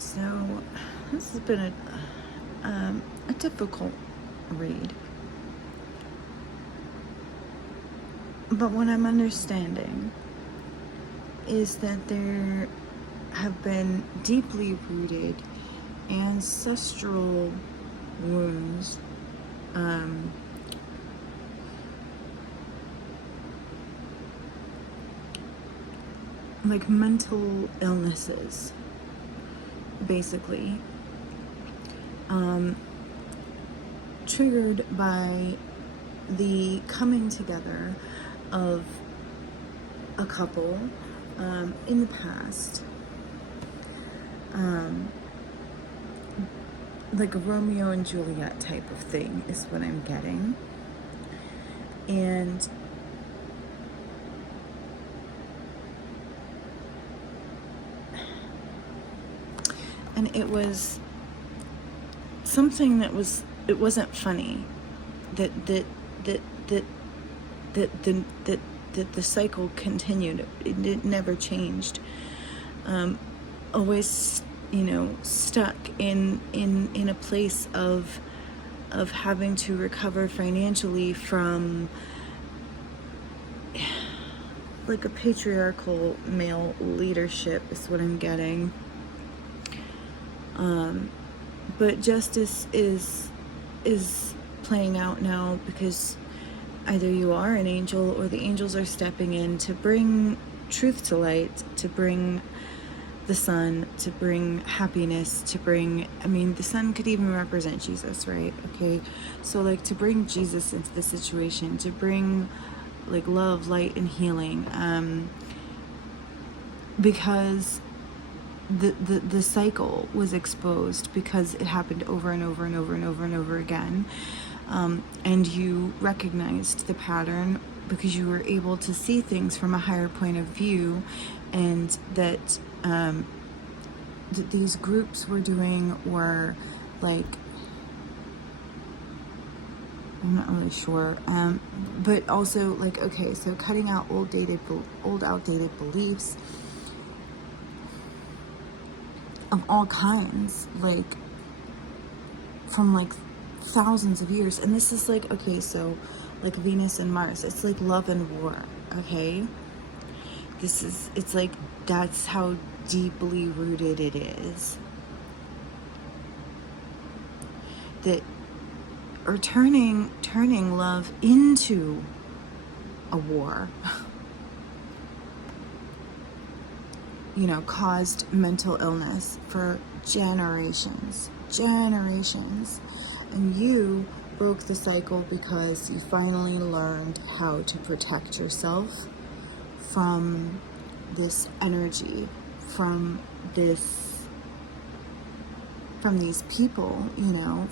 So this has been a difficult read. But what I'm understanding is that there have been deeply rooted ancestral wounds, like mental illnesses, basically, triggered by the coming together of a couple in the past, like a Romeo and Juliet type of thing is what I'm getting. And it was something that was, it wasn't funny, that the cycle continued. It never changed. Always, stuck in a place of having to recover financially from like a patriarchal male leadership is what I'm getting. But justice is playing out now, because either you are an angel or the angels are stepping in to bring truth to light, to bring the sun, to bring happiness, to bring, the sun could even represent Jesus, right? Okay, so like to bring Jesus into the situation, to bring like love, light, and healing, because the cycle was exposed, because it happened over and over and over and over and over again, and you recognized the pattern because you were able to see things from a higher point of view, and that these groups were doing were like, I'm not really sure, but also like, okay, so cutting out old outdated beliefs of all kinds, like from like thousands of years. And this is like, okay, so like Venus and Mars, it's like love and war, okay? It's like, that's how deeply rooted it is. That are turning love into a war. Caused mental illness for generations. And you broke the cycle because you finally learned how to protect yourself from this energy, from these people,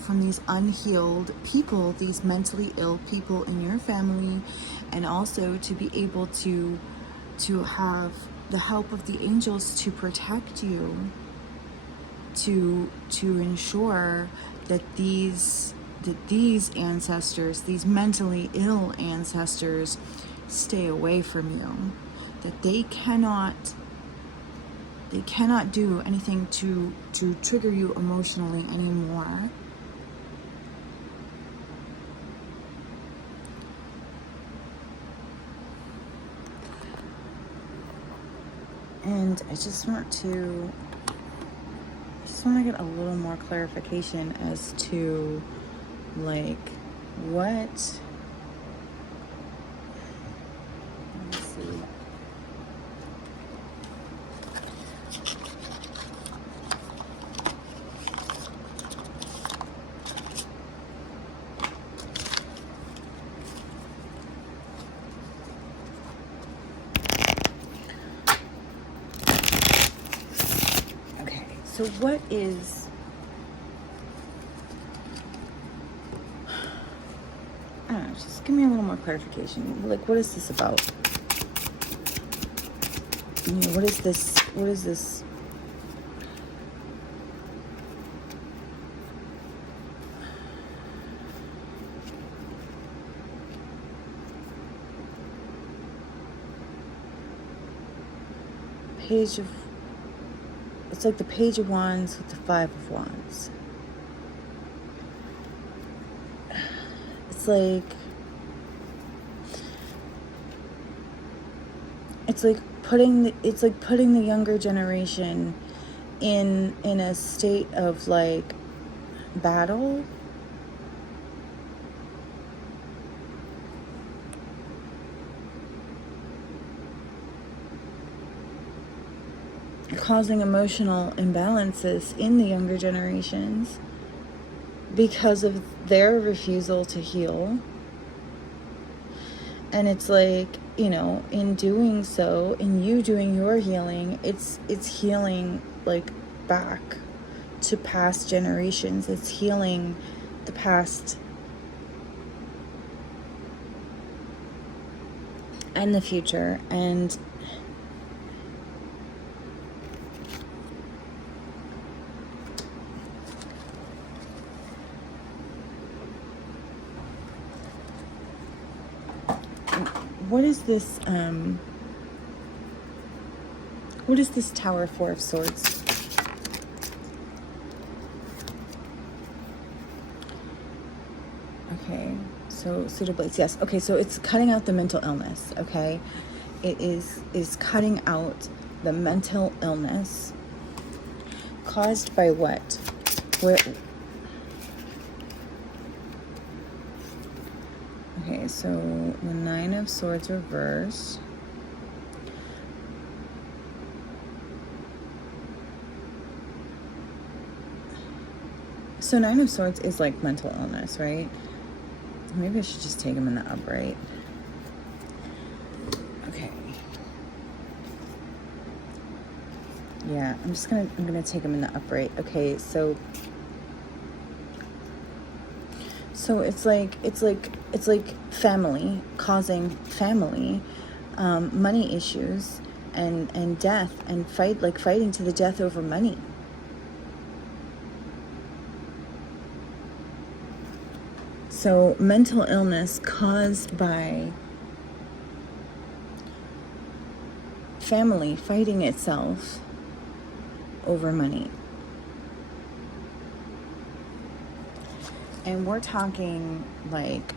from these unhealed people, these mentally ill people in your family, and also to be able to have the help of the angels to protect you, to ensure that these ancestors, these mentally ill ancestors, stay away from you, that they cannot do anything to trigger you emotionally anymore. And I just want to get a little more clarification as to like what, let me see. So what is, I don't know, just give me a little more clarification. Like, what is this about? What is this? Page of it's like the Page of Wands with the Five of Wands. It's like putting the younger generation in a state of like battle. Causing emotional imbalances in the younger generations because of their refusal to heal. And it's like, you know, in doing so, in you doing your healing, it's healing like back to past generations. It's healing the past and the future. And what is this Tower Four of Swords? Okay, so suited blades, yes. Okay, so it's cutting out the mental illness, okay? It is cutting out the mental illness caused by what? Where? Okay, so the Nine of Swords reversed. So Nine of Swords is like mental illness, right? Maybe I should just take them in the upright. Okay. Yeah, I'm gonna take them in the upright. Okay, so it's like family causing family, money issues and death and fighting to the death over money. So mental illness caused by family fighting itself over money. And we're talking like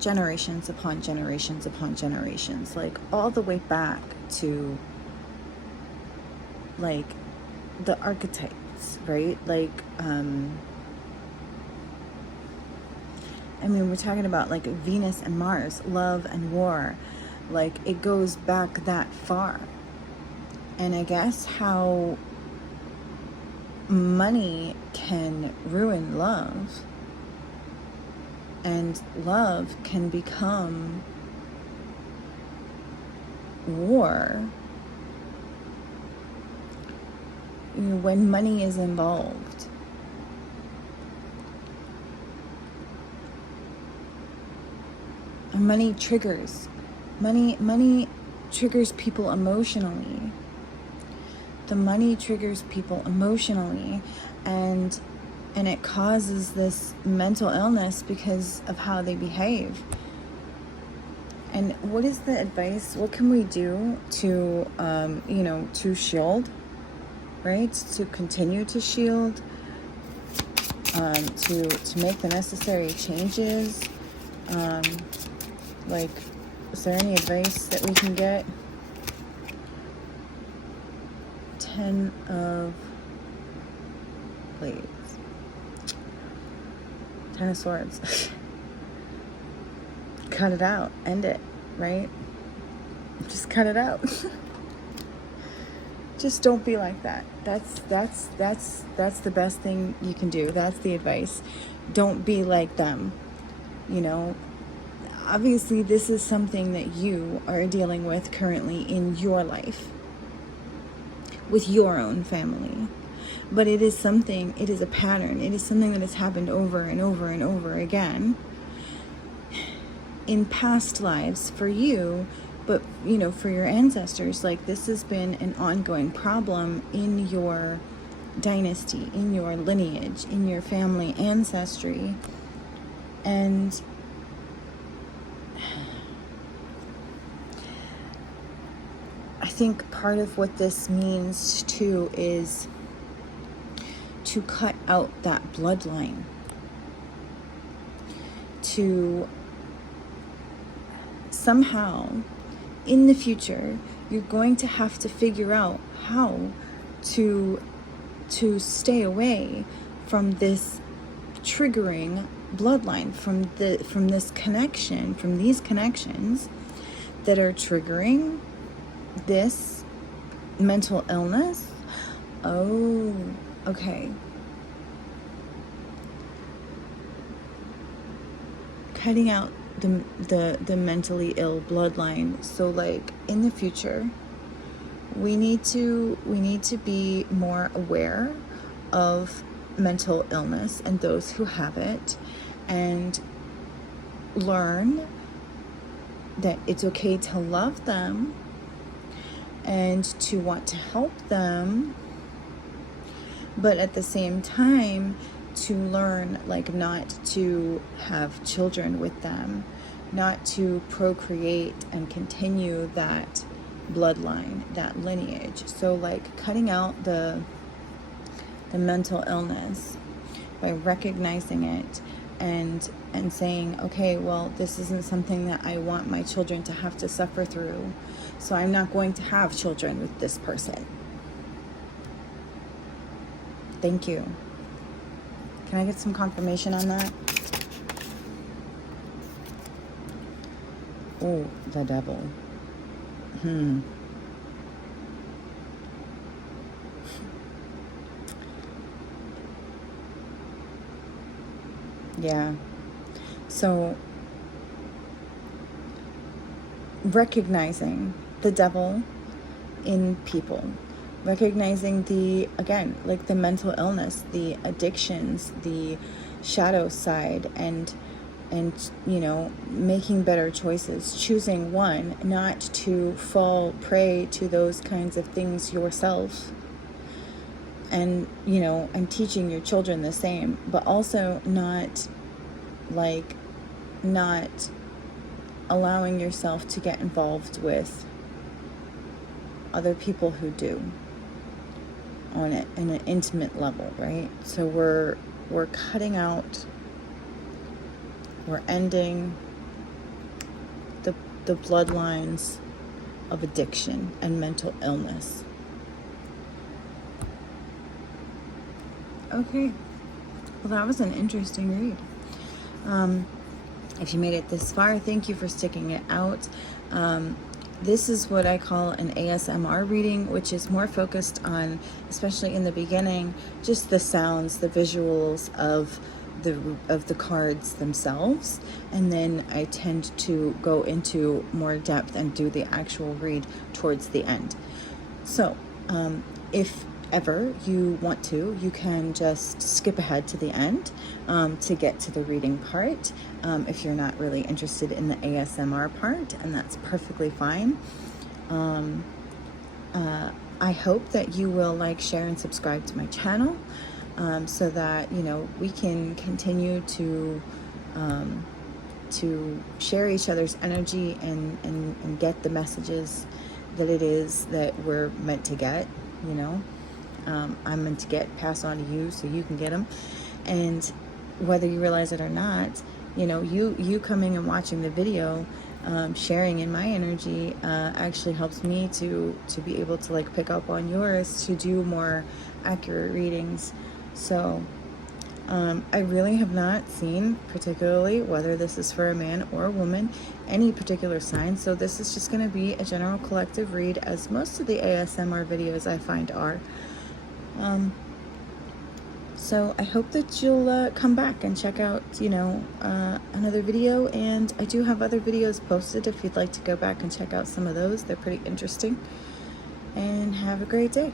generations upon generations upon generations, like all the way back to like the archetypes, right? Like, I mean, we're talking about like Venus and Mars, love and war. Like, it goes back that far. And I guess how money can ruin love, and love can become war, you know, when money is involved. And money triggers people emotionally. The money triggers people emotionally, and it causes this mental illness because of how they behave. And what is the advice? What can we do to, to shield, right? To continue to shield, to make the necessary changes. Like, is there any advice that we can get? 10 of Blades. 10 of Swords. Cut it out. End it, right? Just cut it out. Just don't be like that. That's the best thing you can do. That's the advice. Don't be like them. You know, obviously this is something that you are dealing with currently in your life, with your own family. But it is a pattern. It is something that has happened over and over and over again in past lives for you, but, you know, for your ancestors. Like, this has been an ongoing problem in your dynasty, in your lineage, in your family ancestry. And I think part of what this means too is to cut out that bloodline, to somehow in the future you're going to have to figure out how to stay away from this triggering bloodline, from this connection, from these connections that are triggering this mental illness. Oh, okay. Cutting out the mentally ill bloodline. So like in the future, we need to be more aware of mental illness and those who have it, and learn that it's okay to love them and to want to help them, but at the same time to learn like not to have children with them, not to procreate and continue that bloodline, that lineage. So like cutting out the mental illness by recognizing it and saying, okay, well, this isn't something that I want my children to have to suffer through, so I'm not going to have children with this person. Thank you. Can I get some confirmation on that? Oh, the devil. Yeah. So recognizing the devil in people, recognizing again, like the mental illness, the addictions, the shadow side, and you know, making better choices, choosing one, not to fall prey to those kinds of things yourself, and you know, and teaching your children the same, but also not allowing yourself to get involved with other people who do on it in an intimate level, right? So we're cutting out, we're ending the bloodlines of addiction and mental illness. Okay, well, that was an interesting read. If you made it this far, thank you for sticking it out. This is what I call an ASMR reading, which is more focused on, especially in the beginning, just the sounds, the visuals of the cards themselves, and then I tend to go into more depth and do the actual read towards the end. So if ever you want to, you can just skip ahead to the end to get to the reading part if you're not really interested in the ASMR part, and that's perfectly fine. I hope that you will like, share, and subscribe to my channel so that, you know, we can continue to share each other's energy and get the messages that it is that we're meant to get, you know. I'm meant to get passed on to you so you can get them, and whether you realize it or not, you know, you coming and watching the video, sharing in my energy actually helps me to be able to like pick up on yours to do more accurate readings. So I really have not seen, particularly whether this is for a man or a woman, any particular sign, so this is just going to be a general collective read, as most of the ASMR videos I find are. So I hope that you'll come back and check out, you know, another video, and I do have other videos posted if you'd like to go back and check out some of those. They're pretty interesting, and have a great day.